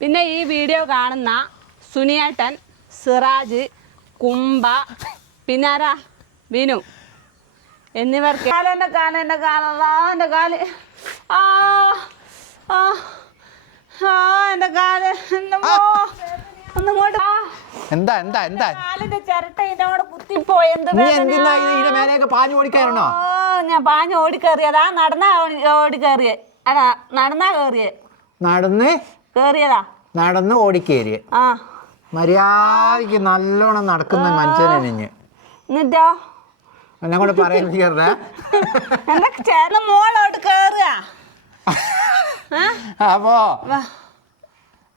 പിന്നെ ഈ വീഡിയോ കാണുന്ന സുനിയേട്ടൻ സിറാജ് കുംബ പിന്നാരാ വിനു. എന്നിവർക്ക് കാലെന്റെ കാല എന്റെ കാലല്ല എന്റെ കാൽ. ആ ആ ആ എന്റെ കാൽ എന്താ എന്താ എന്താ? കാലിന്റെ ചിരട്ട ഇതിനോട് കുത്തിപ്പോയി എന്ത് നീ എന്തിനാ ഇതിന്റെ മേലേക്ക് പാഞ്ഞു ഓടിക്കാരണോ ഓ ഞാൻ പാഞ്ഞ് ഓടിക്കേറിയതാ നടന്നാ ഓടിക്കേറിയ അതാ നടന്നാ കേറിയേ നടന്ന്? കേറിയതാ? നടന്ന് ഓടിക്കേരി ആ. മര്യാദയ്ക്ക് നല്ലോണം നടക്കുന്ന മനുഷ്യനെഞ്ഞ് എന്നിട്ടോ? എന്നെ എന്താ ചേർന്ന് മോളോട്ട് കേറുക? അപ്പോ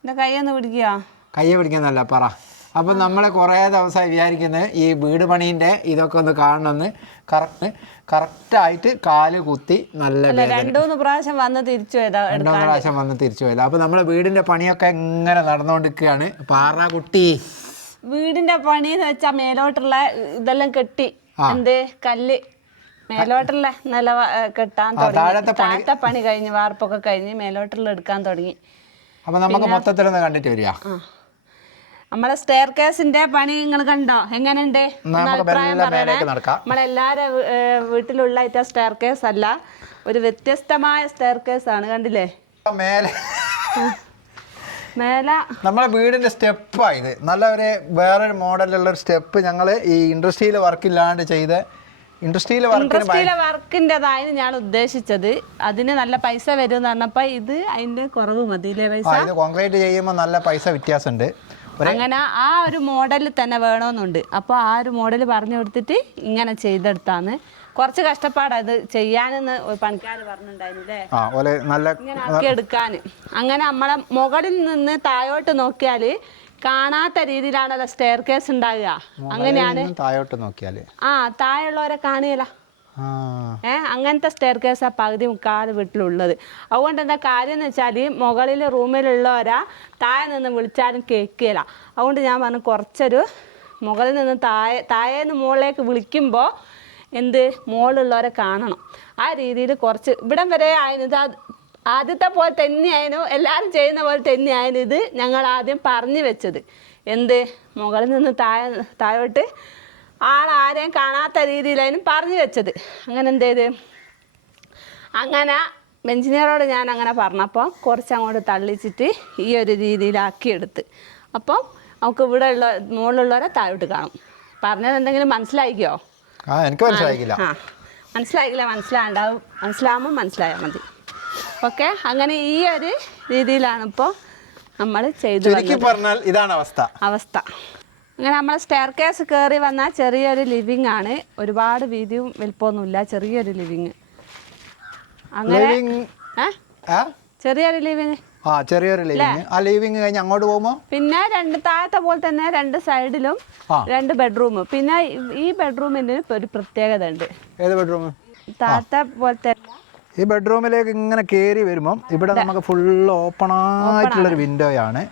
എന്റെ കൈയൊന്ന് പിടിക്കുക കയ്യെ പിടിക്കാന്നല്ല പറ. അപ്പം നമ്മളെ കുറേ ദിവസമായി വിചാരിക്കുന്നത് ഈ വീട് പണീന്റെ ഇതൊക്കെ ഒന്ന് കാണണമെന്ന് കറക്റ്റ് കറക്റ്റായിട്ട് കാൽ കുത്തി നല്ല രണ്ടൂന്ന് പ്രാവശ്യം വന്ന് തിരിച്ചു പോയതാ രണ്ടോ പ്രാവശ്യം വന്ന് തിരിച്ചു പോയത്. അപ്പം നമ്മളെ വീടിന്റെ പണിയൊക്കെ ഇങ്ങനെ നടന്നുകൊണ്ടിരിക്കുകയാണ് പാറ കുട്ടി. വീടിന്റെ പണി എന്ന് വെച്ചാ മേലോട്ടുള്ള ഇതെല്ലാം കെട്ടി. എന്ത്? കല്ല്. മേലോട്ടുള്ള നില കെട്ടാൻ തുടങ്ങി. താഴത്തെ പണി- കഴിഞ്ഞ് വാർപ്പൊക്കെ കഴിഞ്ഞ് മേലോട്ടുള്ള എടുക്കാൻ തുടങ്ങി. അപ്പൊ നമുക്ക് മൊത്തത്തിലൊന്ന് കണ്ടിട്ട് വരിക. നമ്മളെ സ്റ്റെയർ കേസിന്റെ പണി നിങ്ങൾ കണ്ടോ? എങ്ങനെയുണ്ട്? അഭിപ്രായം പറയണേ. നമ്മളെല്ലാരും വീട്ടിലുള്ള സ്റ്റെയർ കേസ് അല്ല ഒരു വ്യത്യസ്തമായ സ്റ്റെയർ കേസ് ആണ് കണ്ടില്ലേ? മേലെ. മേല. നമ്മളെ വീടിന്റെ സ്റ്റെപ്പാ നല്ല ഒരു വേറൊരു മോഡലുള്ള ഒരു സ്റ്റെപ്പ് ഞങ്ങൾ ഈ ഇൻഡസ്ട്രിയിൽ വർക്കില്ലാണ്ട് ചെയ്ത് ഇൻഡസ്ട്രിയിലെ ഇൻഡസ്ട്രിയിലെ വർക്കിന്റെതായിരുന്നു ഞാൻ ഉദ്ദേശിച്ചത്. അതിന് നല്ല പൈസ വരും എന്ന് പറഞ്ഞപ്പോ ഇത് അതിന്റെ കുറവ് മതി പൈസ? ഇത് കോൺക്രീറ്റ് ചെയ്യുമ്പോൾ നല്ല പൈസ വ്യത്യാസമുണ്ട്. അങ്ങനെ ആ ഒരു മോഡലിൽ തന്നെ വേണമെന്നുണ്ട് അപ്പോൾ ആ ഒരു മോഡൽ പറഞ്ഞു കൊടുത്തിട്ട് ഇങ്ങനെ ചെയ്തെടുത്താന്ന്. കുറച്ച് കഷ്ടപ്പാടത് ചെയ്യാനെന്ന് പണിക്കാർ പറഞ്ഞിട്ടുണ്ടായിരുന്നു എടുക്കാൻ അങ്ങനെ നമ്മളെ മുകളിൽ നിന്ന് താഴോട്ട് നോക്കിയാൽ കാണാത്ത രീതിയിലാണല്ലോ സ്റ്റെയർ കേസ് ഉണ്ടാകുക അങ്ങനെയാണ് താഴോട്ട് നോക്കിയാൽ ആ താഴെയുള്ളവരെ കാണിയല്ല ആ. ഏ അങ്ങനത്തെ സ്റ്റെയർ കേസ് ആ പകുതി മുക്കാൽ വീട്ടിലുള്ളത്. അതുകൊണ്ട് എന്താ കാര്യം എന്ന് വെച്ചാൽ മുകളിൽ റൂമിലുള്ളവരാ താഴെ നിന്ന് വിളിച്ചാലും കേൾക്കില്ല അതുകൊണ്ട് ഞാൻ പറഞ്ഞു കുറച്ചൊരു മുകളിൽ നിന്ന് താഴെ താഴെ നിന്ന് മുകളിലേക്ക് വിളിക്കുമ്പോൾ എന്ത് മുകളിലുള്ളവരെ കാണണം. ആ രീതിയിൽ കുറച്ച് ഇവിടം വരെ ആയിരുന്നു. ആദ്യത്തെ പോലെ തന്നെയായിരുന്നു. എല്ലാവരും ചെയ്യുന്ന പോലെ തന്നെയായിരുന്നു ഇത് ഞങ്ങൾ ആദ്യം പറഞ്ഞു വെച്ചത്. എന്ത്? മുകളിൽ നിന്ന് താഴെ താഴോട്ട് ആളാരെയും കാണാത്ത രീതിയിലായിരുന്നു പറഞ്ഞു വെച്ചത്. അങ്ങനെ എന്ത് ചെയ്ത്? അങ്ങനെ എഞ്ചിനീയറോട് ഞാൻ അങ്ങനെ പറഞ്ഞപ്പോൾ കുറച്ച് അങ്ങോട്ട് തള്ളിച്ചിട്ട് ഈ ഒരു രീതിയിലാക്കിയെടുത്ത്. അപ്പം നമുക്ക് ഇവിടെ ഉള്ള മുകളിലുള്ളവരെ താഴോട്ട് കാണും. പറഞ്ഞത് എന്തെങ്കിലും മനസ്സിലായിക്കോ? ആ എനിക്ക് മനസ്സിലായിക്കില്ല. ആ മനസ്സിലായില്ല മനസ്സിലാണ്ടാവും മനസ്സിലാവുമ്പോൾ മനസ്സിലായാൽ മതി. ഓക്കെ? അങ്ങനെ ഈ ഒരു രീതിയിലാണ് ഇപ്പോൾ നമ്മൾ ചെയ്തു പറഞ്ഞാൽ ഇതാണ് അവസ്ഥ. അവസ്ഥ. അങ്ങനെ നമ്മൾ സ്റ്റെയർ കേസ് കയറി വന്നാൽ ചെറിയൊരു ലിവിങ് ആണ്. ഒരുപാട് വീതിയും വലിപ്പമൊന്നുമില്ല. ചെറിയൊരു ലിവിങ് അങ്ങനെ ചെറിയൊരു ലിവിങ് ആ ചെറിയൊരു ലിവിങ് ആ ലിവിങ് കഴിഞ്ഞ് അങ്ങോട്ട് പോകുമ്പോൾ പിന്നെ രണ്ട് താഴത്തെ പോലെ തന്നെ രണ്ട് സൈഡിലും രണ്ട് ബെഡ്റൂം പിന്നെ ഈ- ഈ ബെഡ്റൂമിന് ഒരു പ്രത്യേകത ഉണ്ട് ഏത് ബെഡ്റൂം താഴത്തെ പോലത്തെ ഈ ബെഡ്റൂമിലേക്ക് ഇങ്ങനെ കയറി വരുമ്പം ഇവിടെ നമുക്ക് ഫുൾ ഓപ്പൺ ആയിട്ടുള്ളൊരു വിൻഡോയാണ്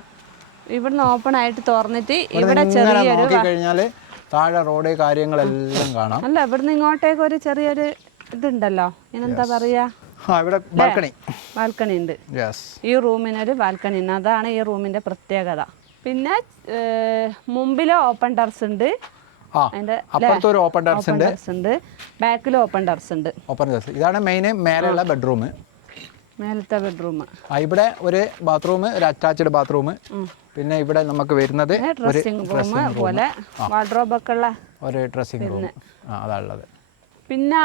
ഇവിടുന്ന് ഓപ്പൺ ആയിട്ട് തുറന്നിട്ട് ഇവിടെ ചെറിയൊരു താഴെ റോഡ് കാര്യങ്ങളെല്ലാം കാണാം. അല്ല ഇവിടുന്ന് ഇങ്ങോട്ടേക്ക് ഒരു ചെറിയൊരു ഇതുണ്ടല്ലോ. ഇനെന്താ പറയാ? ഇവിടെ ബാൽക്കണി ബാൽക്കണി ഉണ്ട്. ഈ റൂമിനൊരു ബാൽക്കണി ഉണ്ട്. അതാണ് ഈ റൂമിന്റെ പ്രത്യേകത. പിന്നെ മുമ്പിൽ ഓപ്പൺ ടെറസ് ഉണ്ട്. അപ്പുറത്ത് ഒരു ഓപ്പൺ ടെറസ് ഉണ്ട്. ബാക്കിൽ ഓപ്പൺ ടെറസ് ഉണ്ട്. ഓപ്പൺ ടെറസ് ഇതാണ് മെയിൻ മേലെയുള്ള ബെഡ്റൂം മേലത്തെ ബെഡ്റൂം ആ ഇവിടെ ഒരു ബാത്റൂം ഒരു അറ്റാച്ച്ഡ് ബാത്റൂം പിന്നെ ഇവിടെ നമുക്ക് വരുന്നത് ഒരു ഡ്രസ്സിംഗ് റൂം പോലെ ഉള്ള ഒരു ഡ്രസ്സിംഗ് റൂം അതാ ഉള്ളത്. പിന്നെ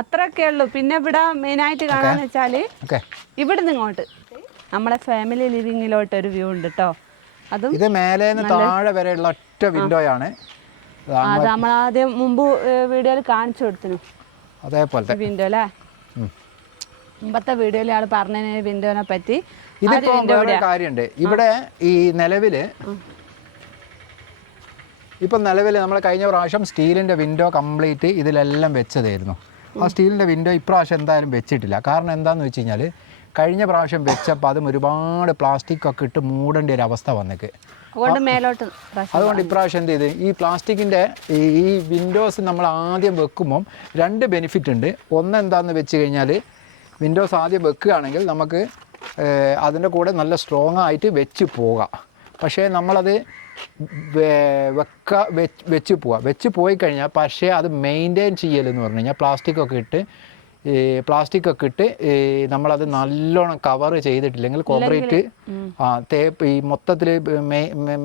അത്രയൊക്കെ ഉള്ളൂ. പിന്നെ ഇവിടെ മെയിനായിട്ട് കാണാന്ന് വെച്ചാൽ ഇവിടെ ഇവിടുന്ന് ഇങ്ങോട്ട്. നമ്മളെ ഫാമിലി ലിവിങ്ങിലോട്ട് ഒരു വ്യൂ ഉണ്ട് കേട്ടോ അതും ഇത് മേലെ താഴെ വരെയുള്ള ഒറ്റ വിൻഡോയാണ് അത് നമ്മൾ ആദ്യം മുമ്പ് വീഡിയോയിൽ കാണിച്ചു കൊടുത്തിനു അതേപോലെ വിൻഡോ അല്ലേ. മുമ്പത്തെ വീഡിയോയിൽ ആൾ പറഞ്ഞതിന് വിൻഡോനെ പറ്റി. ഇതിപ്പോ വേറെ കാര്യമുണ്ട്. ഇവിടെ ഈ നിലവിൽ ഇപ്പം നിലവിൽ നമ്മൾ കഴിഞ്ഞ പ്രാവശ്യം സ്റ്റീലിന്റെ വിൻഡോ കംപ്ലീറ്റ് ഇതിലെല്ലാം വെച്ചതായിരുന്നു. ആ സ്റ്റീലിന്റെ വിൻഡോ ഇപ്രാവശ്യം എന്തായാലും വെച്ചിട്ടില്ല. കാരണം എന്താണെന്ന് വെച്ച് കഴിഞ്ഞാൽ കഴിഞ്ഞ പ്രാവശ്യം വെച്ചപ്പോൾ അതും ഒരുപാട് പ്ലാസ്റ്റിക് ഒക്കെ ഇട്ട് മൂടേണ്ട ഒരു അവസ്ഥ വന്നേക്ക്. അതുകൊണ്ട് ഇപ്രാവശ്യം എന്ത് ചെയ്ത്? ഈ പ്ലാസ്റ്റിക്കിന്റെ ഈ വിൻഡോസ് നമ്മൾ ആദ്യം വെക്കുമ്പം രണ്ട് ബെനിഫിറ്റ് ഉണ്ട്. ഒന്ന് എന്താണെന്ന് വെച്ച് കഴിഞ്ഞാൽ വിൻഡോസ് ആദ്യം വെക്കുകയാണെങ്കിൽ നമുക്ക് അതിന്റെ കൂടെ നല്ല സ്ട്രോങ് ആയിട്ട് വെച്ച് പോകാം. പക്ഷേ നമ്മളത് വെക്ക വെച്ച് വെച്ച് പോവാം. വെച്ച് പോയി കഴിഞ്ഞാൽ പക്ഷേ അത് മെയിന്റെയിൻ ചെയ്യലെന്ന് പറഞ്ഞു കഴിഞ്ഞാൽ പ്ലാസ്റ്റിക് ഒക്കെ ഇട്ട് ഈ പ്ലാസ്റ്റിക് ഒക്കെ ഇട്ട് നമ്മളത് നല്ലോണം കവർ ചെയ്തിട്ടില്ലെങ്കിൽ കോൺക്രീറ്റ് ആ തേപ്പ് ഈ മൊത്തത്തിൽ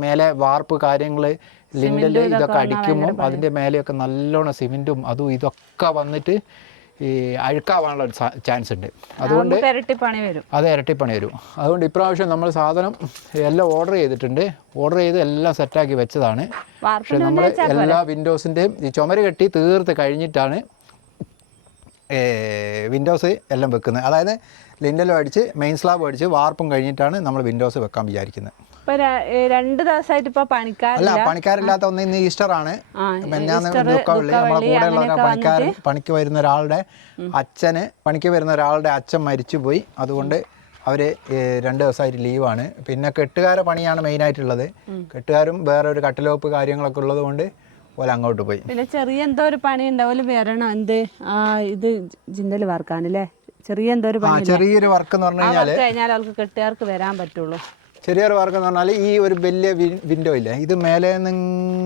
മേലെ വാർപ്പ് കാര്യങ്ങൾ ലിൻഡൽ ഇതൊക്കെ അടിക്കുമ്പോൾ അതിന്റെ മേലെയൊക്കെ നല്ലോണം സിമെന്റും അതും ഇതൊക്കെ വന്നിട്ട് ഈ അഴുക്കാവാനുള്ള ഒരു ചാൻസ് ഉണ്ട് അതുകൊണ്ട് ഇരട്ടിപ്പണി ഇരട്ടി പണി വരും. അത് ഇരട്ടിപ്പണി വരും. അതുകൊണ്ട് ഇപ്രാവശ്യം നമ്മൾ സാധനം എല്ലാം ഓർഡർ ചെയ്തിട്ടുണ്ട്. ഓർഡർ ചെയ്ത് എല്ലാം സെറ്റാക്കി വെച്ചതാണ്. പക്ഷെ നമ്മൾ എല്ലാ വിൻഡോസിന്റെയും ഈ ചുമര് കെട്ടി തീർത്ത് കഴിഞ്ഞിട്ടാണ് വിൻഡോസ് എല്ലാം വെക്കുന്നത്. അതായത് ലിൻഡലും അടിച്ച് മെയിൻ സ്ലാബ് അടിച്ച് വാർപ്പും കഴിഞ്ഞിട്ടാണ് നമ്മൾ വിൻഡോസ് വെക്കാൻ വിചാരിക്കുന്നത്. ഇപ്പൊ രണ്ട് ദിവസമായിട്ട് ഇപ്പൊ പണിക്കാരില്ല. അല്ല പണിക്കാരില്ലാത്ത ഒന്ന് ഇന്ന് ഈസ്റ്റർ ആണ് പണിക്കാരൻ പണിക്ക് വരുന്ന ഒരാളുടെ അച്ഛന് പണിക്ക് വരുന്ന ഒരാളുടെ അച്ഛൻ മരിച്ചുപോയി. അതുകൊണ്ട് അവർ രണ്ട് ദിവസമായിട്ട് ലീവാണ്. പിന്നെ കെട്ടുകാര പണിയാണ് മെയിൻ മെയിനായിട്ടുള്ളത് കെട്ടുകാരും വേറെ ഒരു കട്ടിലോപ്പ് കാര്യങ്ങളൊക്കെ ഉള്ളത് കൊണ്ട് പോലെ അങ്ങോട്ട് പോയി. പിന്നെ ചെറിയ എന്തോ ഒരു പണി ഉണ്ടാവും വരണം. എന്ത്? ആ ഇത് ജിന്തൽ അല്ലേ ചെറിയ എന്തോ ഒരു പണി ചെറിയൊരു വർക്ക് എന്ന് പറഞ്ഞു കഴിഞ്ഞാൽ അവർക്ക് കെട്ടുകാർക്ക് വരാൻ പറ്റുള്ളൂ. ചെറിയൊരു വർക്ക് എന്ന് പറഞ്ഞാൽ ഈ ഒരു വലിയ വിൻഡോ ഇല്ലേ ഇത് മേലെ നിന്ന്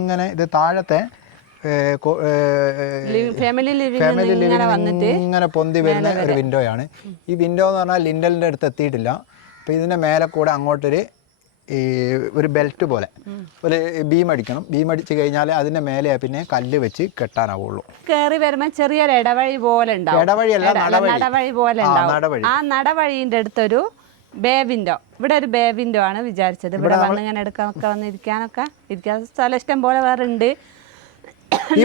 ഇങ്ങനെ ഇത് താഴത്തെ ഫാമിലി ലിവിംഗ് ഇങ്ങനെ പൊന്തി വരുന്ന ഒരു വിൻഡോയാണ് ഈ വിൻഡോ എന്ന് പറഞ്ഞാൽ ലിൻഡലിന്റെ അടുത്ത് എത്തിയിട്ടില്ല. അപ്പോൾ ഇതിന്റെ മേലെ കൂടെ അങ്ങോട്ടൊരു ഈ ഒരു ബെൽറ്റ് പോലെ. ഒരു ബീം അടിക്കണം. ബീം അടിച്ച് കഴിഞ്ഞാൽ അതിന്റെ മേലെ പിന്നെ കല്ല് വെച്ച് കെട്ടാനാവുള്ളൂ. കയറി വരുമ്പോ ചെറിയൊരു ഇടവഴി പോലെ ഉണ്ടാവും. ഇടവഴിയല്ല അല്ല നടവഴി. പോലെ. ആ നടവഴിന്റെ അടുത്തൊരു ബേ വിൻഡോ ഇവിടെ ഒരു ബേ വിൻഡോ ആണ് വിചാരിച്ചത്. ഇവിടെ വന്ന് ഇങ്ങനെ എടുക്കാനൊക്കെ വന്ന് ഇരിക്കാനൊക്കെ ഇരിക്കാൻ സ്ഥലം ഇഷ്ടം പോലെ വേറെ ഉണ്ട്. ഈ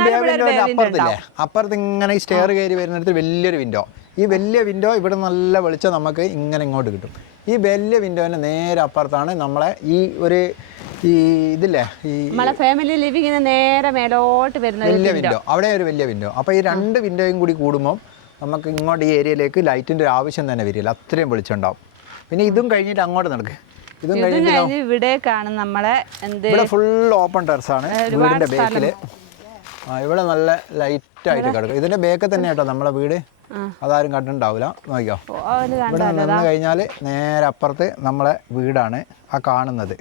അപ്പുറത്തില്ലേ? അപ്പുറത്ത് ഇങ്ങനെ ഈ സ്റ്റെയർ കയറി വരുന്നിടത്ത് വലിയൊരു വിൻഡോ ഈ വലിയ വിൻഡോ ഇവിടെ നല്ല വെളിച്ചം നമുക്ക് ഇങ്ങനെ ഇങ്ങോട്ട് കിട്ടും. ഈ വലിയ വിൻഡോന്റെ നേരെ അപ്പുറത്താണ് നമ്മളെ ഈ ഒരു ഈ ഇതില്ലേ? ഈ നമ്മളെ ഫാമിലി ലിവിങ്ങിന് നേരെ മേലോട്ട് വരുന്ന വലിയ വിൻഡോ അവിടെ ഒരു വലിയ വിൻഡോ അപ്പോൾ ഈ രണ്ട് വിൻഡോയും കൂടി കൂടുമ്പോൾ നമുക്ക് ഇങ്ങോട്ട് ഈ ഏരിയയിലേക്ക് ലൈറ്റിന്റെ ഒരു ആവശ്യം തന്നെ വരില്ല. അത്രയും വെളിച്ചമുണ്ടാവും പിന്നെ ഇതും കഴിഞ്ഞിട്ട് അങ്ങോട്ട് നടക്ക്. ഇതും കഴിഞ്ഞ് ഇവിടേക്കാണ് നമ്മളെ എന്ത് ഇവിടെ ഫുൾ ഓപ്പൺ ടെറസാണ് വീടിന്റെ ബേക്കിൽ ആ ഇവിടെ നല്ല ലൈറ്റ് ആയിട്ട് കിടക്കും. ഇതിന്റെ ബേക്കിൽ തന്നെ കേട്ടോ നമ്മളെ വീട്. അതാരും കണ്ടിട്ടുണ്ടാവില്ല. നോക്കിയോ ഇവിടെ നിന്ന് കഴിഞ്ഞാൽ നേരെ അപ്പുറത്ത് നമ്മളെ വീടാണ് ആ കാണുന്നത്.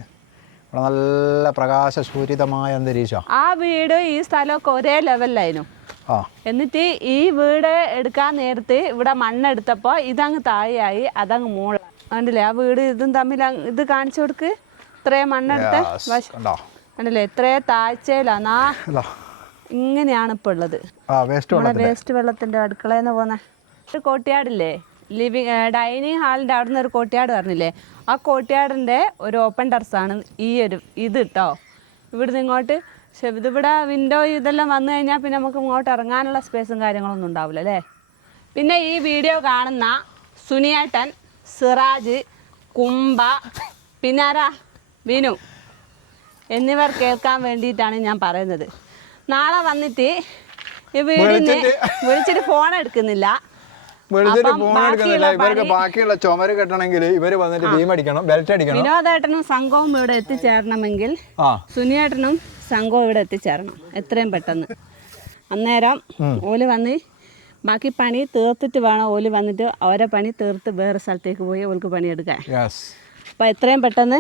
ഇവിടെ നല്ല പ്രകാശസൂരിതമായ അന്തരീക്ഷം. ആ വീട് ഈ സ്ഥലമൊക്കെ ഒരേ ലെവലിലായിരുന്നു ആ. എന്നിട്ട് ഈ വീട് എടുക്കാൻ നേരത്ത് ഇവിടെ മണ്ണെടുത്തപ്പോൾ ഇതങ്ങ് താഴെയായി അതങ്ങ് മുകളിൽ കണ്ടില്ലേ? ആ വീട് ഇതും തമ്മിൽ ഇത് കാണിച്ചു കൊടുക്ക്. ഇത്രയും മണ്ണെടുത്ത കണ്ടില്ലേ? ഇത്രയും താഴ്ചയിലാന്നാ ഇങ്ങനെയാണ് ഇപ്പൊ ഉള്ളത്. വേസ്റ്റ് വെള്ളത്തിന്റെ വേസ്റ്റ് പോന്നെ. ഒരു കോട്ടിയാടില്ലേ? ലിവിങ് ഡൈനിങ് ഹാളിന്റെ അവിടെ നിന്ന് ഒരു കോട്ടിയാട് പറഞ്ഞില്ലേ? ആ കോട്ടിയാടിന്റെ ഒരു ഓപ്പൺ ടെറസാണ് ഈ ഒരു ഇത് കേട്ടോ ഇവിടുന്ന് ഇങ്ങോട്ട് പക്ഷെ ഇതിവിടെ വിൻഡോ ഇതെല്ലാം വന്നു കഴിഞ്ഞാൽ പിന്നെ നമുക്ക് ഇങ്ങോട്ട് ഇറങ്ങാനുള്ള സ്പേസും കാര്യങ്ങളൊന്നും ഉണ്ടാവില്ല അല്ലേ? പിന്നെ ഈ വീഡിയോ കാണുന്ന സുനിയേട്ടൻ സിറാജ് കുംബ പിന്നാരാ വിനു. എന്നിവർ കേൾക്കാൻ വേണ്ടിയിട്ടാണ് ഞാൻ പറയുന്നത്. നാളെ വന്നിട്ട് ഈ വീടിന് വിളിച്ചിട്ട് ഫോൺ എടുക്കുന്നില്ല. വെളുത്തിട്ട് ഫോൺ എടുക്കുന്നില്ല. ഇവർക്ക് ബാക്കിയുള്ള ചുമര് കെട്ടണമെങ്കിൽ ഇവർ വന്നിട്ട് ബീം അടിക്കണം ബെൽറ്റ് അടിക്കണം. വിനോദേട്ടനും സംഘവും ഇവിടെ എത്തിച്ചേരണമെങ്കിൽ സുനിയേട്ടനും സംഘവും ഇവിടെ എത്തിച്ചേരണം. എത്രയും പെട്ടെന്ന്. അന്നേരം ഓൽ വന്ന് ബാക്കി പണി തീർത്തിട്ട് വേണം ഓൽ വന്നിട്ട് അവരെ പണി തീർത്ത് വേറെ സ്ഥലത്തേക്ക് പോയി ഓൾക്ക് പണിയെടുക്കാൻ. അപ്പം എത്രയും പെട്ടെന്ന്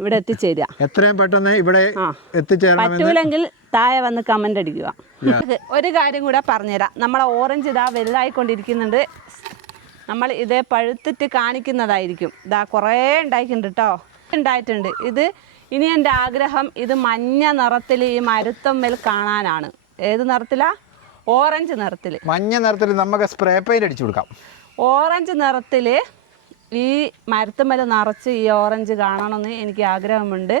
ഇവിടെ എത്തിച്ചേരുക എത്രയും പെട്ടെന്ന് ഇവിടെ പറ്റൂലെങ്കിൽ താഴെ വന്ന് കമന്റ് അടിക്കുക. ഒരു കാര്യം കൂടെ പറഞ്ഞുതരാം. നമ്മളെ ഓറഞ്ച് ഇതാ വലുതായിക്കൊണ്ടിരിക്കുന്നുണ്ട്. നമ്മൾ ഇത് പഴുത്തിട്ട് കാണിക്കുന്നതായിരിക്കും. ഇതാ കുറേ ഉണ്ടായിട്ടുണ്ട് കേട്ടോ ഉണ്ടായിട്ടുണ്ട്. ഇത് ഇനി എന്റെ ആഗ്രഹം ഇത് മഞ്ഞ നിറത്തിൽ ഈ മരുത്തമ്മൽ കാണാനാണ്. ഏത് നിറത്തിലാ? ഓറഞ്ച് നിറത്തിൽ മഞ്ഞ നിറത്തിൽ നമുക്ക് സ്പ്രേ പെയിന്റ് അടിച്ചു കൊടുക്കാം. ഓറഞ്ച് നിറത്തിൽ ഈ മരത്തുമ്മൽ നിറച്ച് ഈ ഓറഞ്ച് കാണണമെന്ന് എനിക്ക് ആഗ്രഹമുണ്ട്.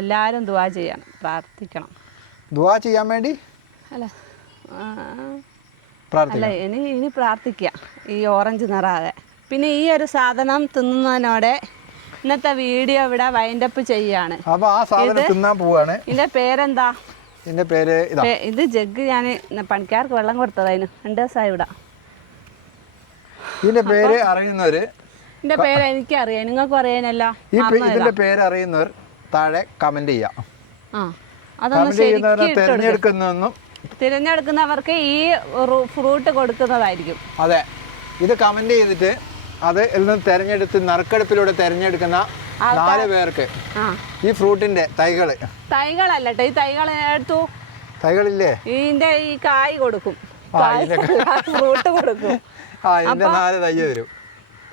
എല്ലാവരും ദുവാ ചെയ്യണം പ്രാർത്ഥിക്കണം. ദുവാ ചെയ്യാൻ വേണ്ടി? അല്ല അല്ല ഇനി ഇനി പ്രാർത്ഥിക്കുക ഈ ഓറഞ്ച് നിറാതെ. പിന്നെ ഈ ഒരു സാധനം തിന്നുന്നതിനോടെ ഇന്നത്തെ വീഡിയോ ഇവിടെ വൈൻഡപ്പ് ചെയ്യാണ്. അപ്പൊ ആ സാധനം തിന്നാൻ പോവാണ്. ഇതിന്റെ പേരെന്താ? ഇതിന്റെ പേര് ഇതാ. ഇത് ജഗ് ഞാൻ പണിക്കാർക്ക് വെള്ളം കൊടുത്തതായിരുന്നു രണ്ട് ദിവസമായി ഇവിടെ. ഇതിന്റെ പേര് അറിയുന്നവര് ഇതിന്റെ പേര് എനിക്ക് അറിയാം നിങ്ങൾക്ക് അറിയാനല്ലോ. ഈ പേ- ഇതിന്റെ പേര് അറിയുന്നവർ താഴെ കമന്റ് ചെയ്യാം. ആ. അതൊന്ന് കമന്റ് ചെയ്യുന്നവരെ ശരിക്കും തിരഞ്ഞെടുക്കുന്നതെന്നും തിരഞ്ഞെടുക്കുന്നവർക്ക് ഈ ഫ്രൂട്ട് കൊടുക്കുന്നതായിരിക്കും. അതെ. ഇത് കമന്റ് ചെയ്തിട്ട് അത് ഇതിൽ നിന്ന് തിരഞ്ഞെടുത്ത് നറുക്കെടുപ്പിലൂടെ തിരഞ്ഞെടുക്കുന്ന നാല് പേർക്ക്. ഈ ഫ്രൂട്ടിന്റെ തൈകൾ. തൈകളല്ല ഈ തൈകൾ എടുത്തു. തൈകളില്ലേ? ഇതിന്റെ ഈ കായ് കൊടുക്കും. ഫ്രൂട്ട് കൊടുക്കും. നാല് തൈ തരും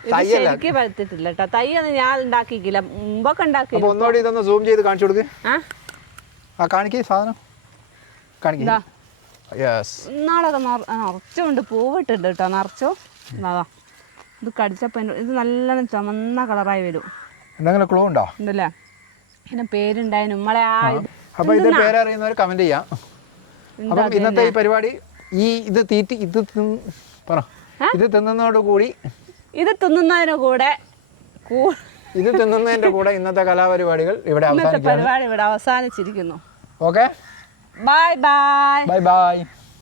ഇത് ശരിക്ക് പഴുത്തിട്ടില്ല കേട്ടോ തൈ ഒന്നും ഞാൻ ഉണ്ടാക്കിക്കില്ല മുമ്പൊക്കെ ഉണ്ടാക്കി അപ്പൊ ഒന്നുകൂടി ഇതൊന്ന് സൂം ചെയ്ത് കാണിച്ചു കൊടുക്ക്. ആ? കാണിക്കേ സാധനം. കാണിക്കേ. ഇതാ യെസ് ഇന്നാളൊക്കെ നിറ- നിറച്ചുണ്ട് പൂവിട്ടുണ്ട് കേട്ടോ. നിറച്ചു. അതാ ഇത് കടിച്ചപ്പോൾ ഇത് നല്ലോണം ചുമന്ന കളറായി വരും. എന്തെങ്കിലും ക്ലൂ ഉണ്ടോ? ഉണ്ടല്ലേ? പിന്നെ പേരുണ്ടായി നമ്മളെ ആ ഇത് അപ്പൊ ഇത് പേരറിയുന്നവർ കമന്റ് ചെയ്യാം. അപ്പം ഇന്നത്തെ ഈ പരിപാടി ഈ ഇത് തീറ്റി ഇത് പറ. ഇത് തിന്നുന്നതോട് കൂടി ഇത് തിന്നുന്നതിന് കൂടെ കൂ- ഇത് തിന്നുന്നതിന്റെ കൂടെ ഇന്നത്തെ കലാപരിപാടികൾ ഇവിടെ ഇന്നത്തെ പരിപാടി ഇവിടെ അവസാനിച്ചിരിക്കുന്നു. Okay bye bye bye bye